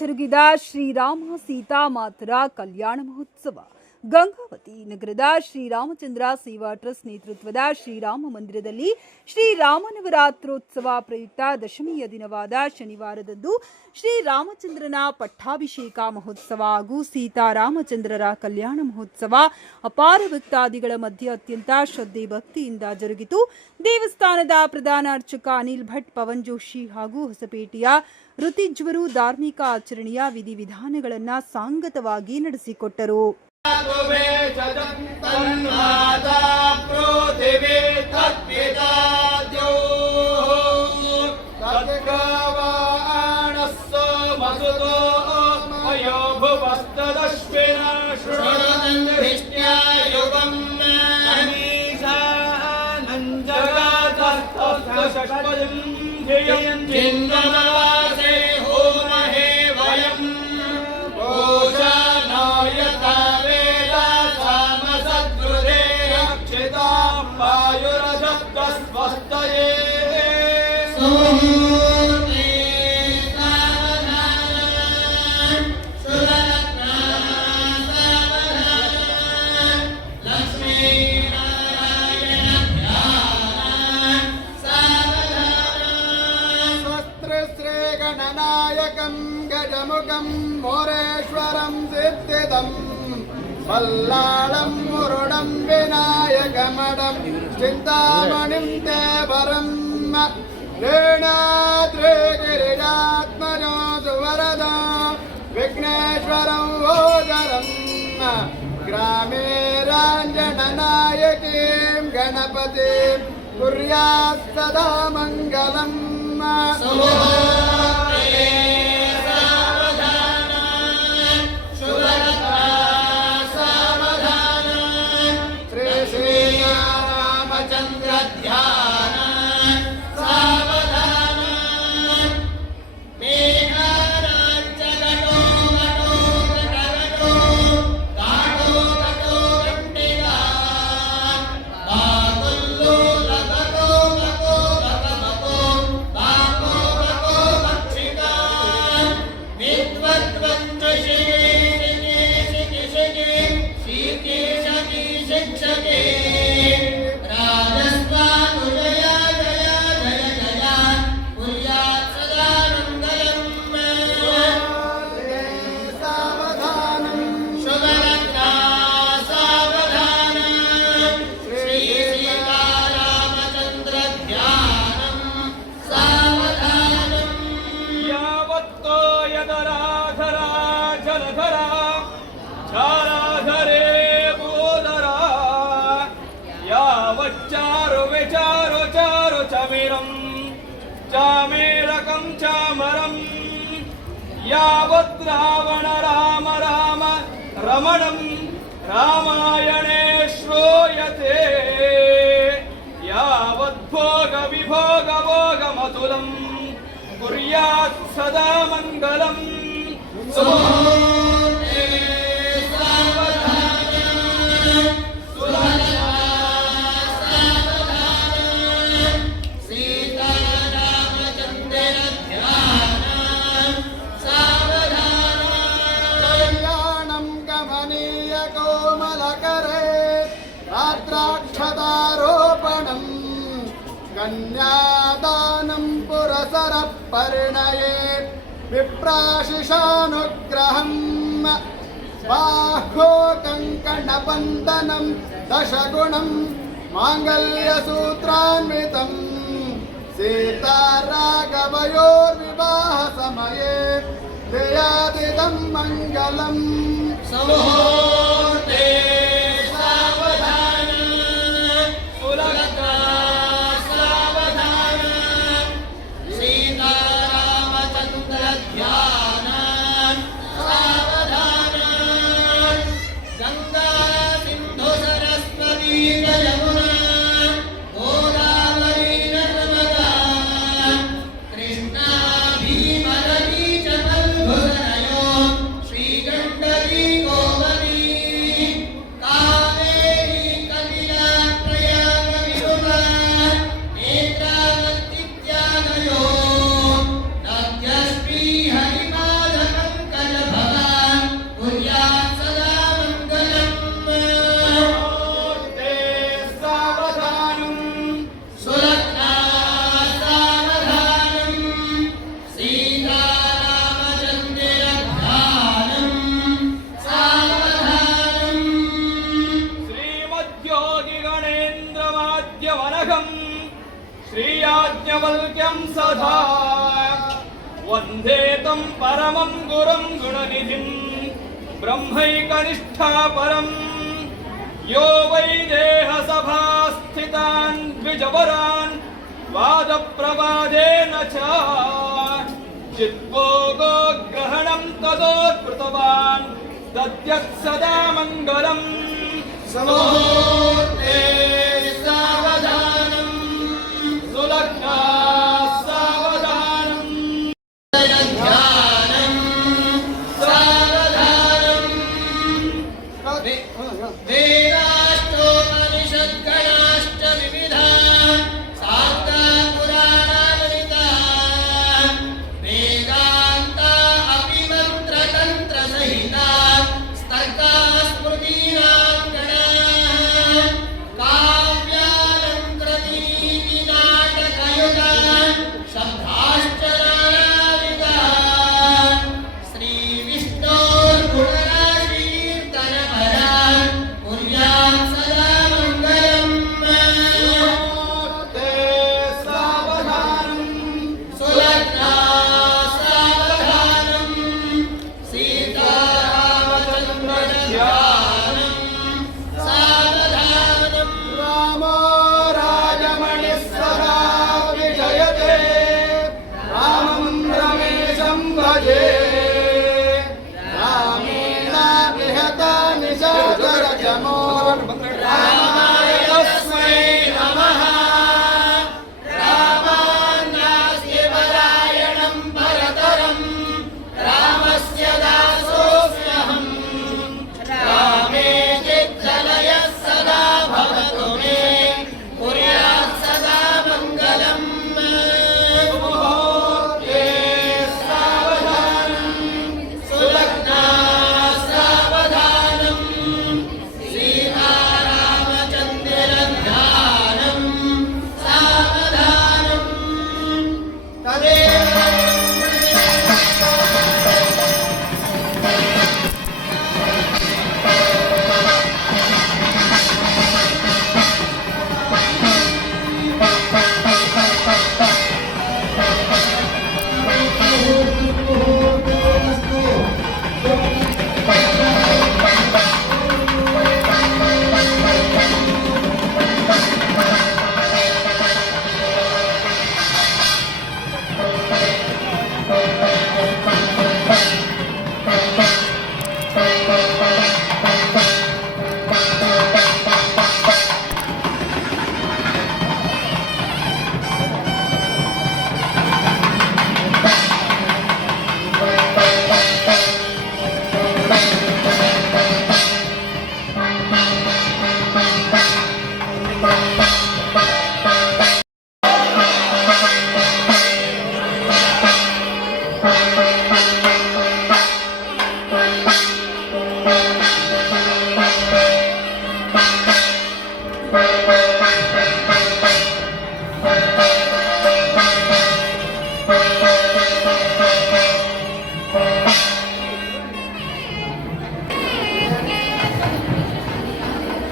ಜರುಗಿದ ಶ್ರೀರಾಮ ಸೀತಾ ಮಾತರ ಕಲ್ಯಾಣ ಮಹೋತ್ಸವ. ಗಂಗಾವತಿ ನಗರದ ಶ್ರೀರಾಮಚಂದ್ರ ಸೇವಾ ಟ್ರಸ್ಟ್ ನೇತೃತ್ವದ ಶ್ರೀರಾಮ ಮಂದಿರದಲ್ಲಿ ಶ್ರೀರಾಮನವರಾತ್ರೋತ್ಸವ ಪ್ರಯುಕ್ತ ದಶಮಿಯ ದಿನವಾದ ಶನಿವಾರದಂದು ಶ್ರೀರಾಮಚಂದ್ರನ ಪಟ್ಟಾಭಿಷೇಕ ಮಹೋತ್ಸವ ಹಾಗೂ ಸೀತಾರಾಮಚಂದ್ರರ ಕಲ್ಯಾಣ ಮಹೋತ್ಸವ ಅಪಾರ ಭಕ್ತಾದಿಗಳ ಮಧ್ಯೆ ಅತ್ಯಂತ ಶ್ರದ್ಧೆ ಭಕ್ತಿಯಿಂದ ಜರುಗಿತು. ದೇವಸ್ಥಾನದ ಪ್ರಧಾನ ಅರ್ಚಕ ಅನಿಲ್ ಭಟ್, ಪವನ್ ಜೋಶಿ ಹಾಗೂ ಹೊಸಪೇಟೆಯ ಋತಿಜ್ವರು ಧಾರ್ಮಿಕ ಆಚರಣೆಯ ವಿಧಿವಿಧಾನಗಳನ್ನು ಸಾಂಗತವಾಗಿ ನಡೆಸಿಕೊಟ್ಟರು. ಗಜಮುಖಂ ಮೋರೇಶ್ವರಂ ಸಿದ್ಧಿದಂ ಮಲ್ಲಾಳಂ ಮುರುಡಂ ವಿನಾಯಕಮಡಂ ಚಿಂತಾಮಣಿಂ ದೇವರಂ ರೇಣಾದ್ರಿ ಗಿರಿಜಾತ್ಮಜೋ ಸುವರದ ವಿಘ್ನೇಶ್ವರಂ ಓಜರಂ ಗ್ರಾಮೇ ರಾಂಜನನಾಯಕೀಂ ಗಣಪತಿ ಕುರ್ಯಾತ್ ಸದಾ ಮಂಗಲಂ. चामेरकं चामरं यावत् रावण राम राम रमणं रामायणे श्रूयते यावत् भोग विभोग भोगमतुलं कुर्यात् सदा मङ्गलम्. रात्राक्षतारोपणं कन्यादानं पुरसरः परिणयेत् विप्राशिषानुग्रहं बाह्यो कङ्कणबन्धनं दशगुणं माङ्गल्यसूत्रान्वितं सीताराघवयोर्विवाहसमये जयादिदं मङ्गलम्. श्रीगंडरी गोवरी कैवल्यं सदा वन्दे तं परमं गुरुं गुणनिधिं ब्रह्मैकनिष्ठापरम् यो वै देहसभास्थितान् द्विजवरान् वादप्रवादेन च चिद्भोगोग्रहणं तदोत्कृतवान् दद्यत् सदा मङ्गलम् समूर्ते सावधानम् सुलग्ना सावधानम् ध्यानम् सावधानम् वेदाष्टोपनिषद्गणाश्च विविधा शास्त्रापुराणान्विता वेदान्ता अपि मन्त्रतन्त्रसहिता स्तर्का स्मृतीनां गणाः काव्यालङ्कृतिः नाटकयुगा शब्दाश्च नानाविधाः श्रीविष्णोर्गुणराशीर्तनपरा कुर्यात् सदा मङ्गलम् ते सावधानम् सुलग्ना सावधानम् सीतारामचन्द्रध्यानम् सावधानम् रामो राजमणिः सदा विजयते रामं रमेशं भजे रामेण विहता निशाचरजमो रामाय तस्मै नमः रामान्नास्ति परायणं परतरम् रामस्य दासोऽस्म्यहम् रामे चित्तलयः सदा भवतु मे कुर्यात् सदा मङ्गलम् मुहूर्ते सावधानम् सुलग्ना सावधानम् सीतारामचन्द्रध्यानम् सावधानम् तदेव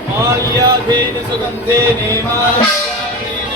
माल्याधेन सुगन्धेन माल्याधेन